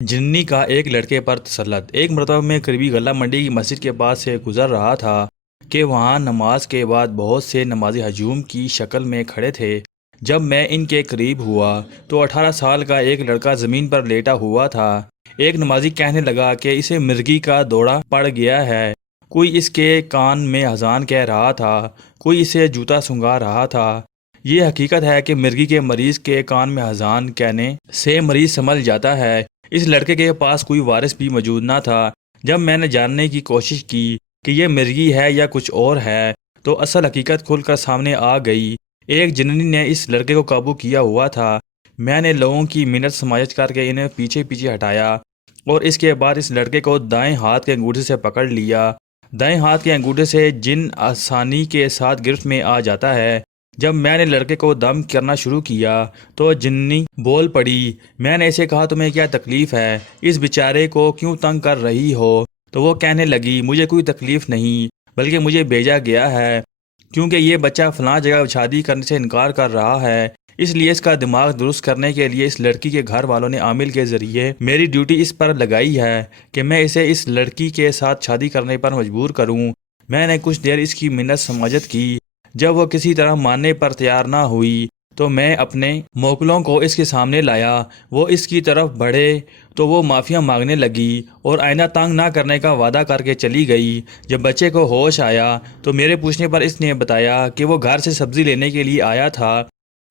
جنی کا ایک لڑکے پر تسلط۔ ایک مرتبہ میں قریبی غلہ منڈی کی مسجد کے پاس سے گزر رہا تھا کہ وہاں نماز کے بعد بہت سے نمازی ہجوم کی شکل میں کھڑے تھے۔ جب میں ان کے قریب ہوا تو 18 سال کا ایک لڑکا زمین پر لیٹا ہوا تھا۔ ایک نمازی کہنے لگا کہ اسے مرگی کا دورہ پڑ گیا ہے۔ کوئی اس کے کان میں اذان کہہ رہا تھا، کوئی اسے جوتا سنگھا رہا تھا۔ یہ حقیقت ہے کہ مرگی کے مریض کے کان میں اذان کہنے سے مریض سنبھل جاتا ہے۔ اس لڑکے کے پاس کوئی وارث بھی موجود نہ تھا۔ جب میں نے جاننے کی کوشش کی کہ یہ مرگی ہے یا کچھ اور ہے تو اصل حقیقت کھل کر سامنے آ گئی۔ ایک جننی نے اس لڑکے کو قابو کیا ہوا تھا۔ میں نے لوگوں کی منت سماجت کر کے انہیں پیچھے پیچھے ہٹایا اور اس کے بعد اس لڑکے کو دائیں ہاتھ کے انگوٹھے سے پکڑ لیا۔ دائیں ہاتھ کے انگوٹھے سے جن آسانی کے ساتھ گرفت میں آ جاتا ہے۔ جب میں نے لڑکے کو دم کرنا شروع کیا تو جنی بول پڑی۔ میں نے اسے کہا تمہیں کیا تکلیف ہے؟ اس بیچارے کو کیوں تنگ کر رہی ہو؟ تو وہ کہنے لگی مجھے کوئی تکلیف نہیں، بلکہ مجھے بھیجا گیا ہے کیونکہ یہ بچہ فلاں جگہ شادی کرنے سے انکار کر رہا ہے، اس لیے اس کا دماغ درست کرنے کے لیے اس لڑکی کے گھر والوں نے عامل کے ذریعے میری ڈیوٹی اس پر لگائی ہے کہ میں اسے اس لڑکی کے ساتھ شادی کرنے پر مجبور کروں۔ میں نے کچھ دیر اس کی منت سماجت کی۔ جب وہ کسی طرح ماننے پر تیار نہ ہوئی تو میں اپنے موکلوں کو اس کے سامنے لایا۔ وہ اس کی طرف بڑھے تو وہ معافیاں مانگنے لگی اور آئندہ تنگ نہ کرنے کا وعدہ کر کے چلی گئی۔ جب بچے کو ہوش آیا تو میرے پوچھنے پر اس نے بتایا کہ وہ گھر سے سبزی لینے کے لیے آیا تھا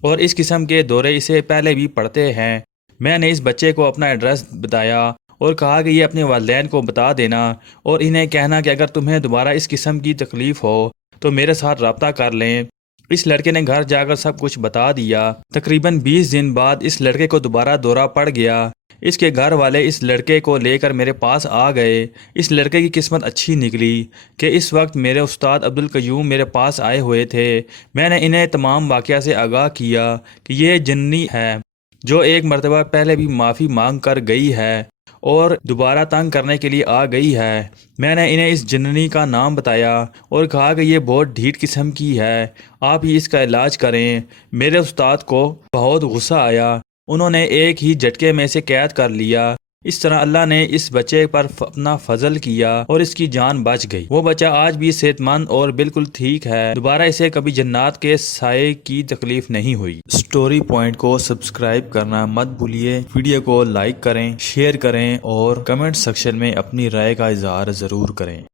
اور اس قسم کے دورے اسے پہلے بھی پڑتے ہیں۔ میں نے اس بچے کو اپنا ایڈریس بتایا اور کہا کہ یہ اپنے والدین کو بتا دینا اور انہیں کہنا کہ اگر تمہیں دوبارہ اس قسم کی تکلیف ہو تو میرے ساتھ رابطہ کر لیں۔ اس لڑکے نے گھر جا کر سب کچھ بتا دیا۔ تقریباً 20 دن بعد اس لڑکے کو دوبارہ دورہ پڑ گیا۔ اس کے گھر والے اس لڑکے کو لے کر میرے پاس آ گئے۔ اس لڑکے کی قسمت اچھی نکلی کہ اس وقت میرے استاد عبدالقیوم میرے پاس آئے ہوئے تھے۔ میں نے انہیں تمام واقعہ سے آگاہ کیا کہ یہ جنی ہے جو ایک مرتبہ پہلے بھی معافی مانگ کر گئی ہے اور دوبارہ تنگ کرنے کے لیے آ گئی ہے۔ میں نے انہیں اس جننی کا نام بتایا اور کہا کہ یہ بہت ڈھیٹ قسم کی ہے، آپ ہی اس کا علاج کریں۔ میرے استاد کو بہت غصہ آیا۔ انہوں نے ایک ہی جھٹکے میں اسے قید کر لیا۔ اس طرح اللہ نے اس بچے پر اپنا فضل کیا اور اس کی جان بچ گئی۔ وہ بچہ آج بھی صحت مند اور بالکل ٹھیک ہے۔ دوبارہ اسے کبھی جنات کے سائے کی تکلیف نہیں ہوئی۔ سٹوری پوائنٹ کو سبسکرائب کرنا مت بھولیے۔ ویڈیو کو لائک کریں، شیئر کریں اور کمنٹ سیکشن میں اپنی رائے کا اظہار ضرور کریں۔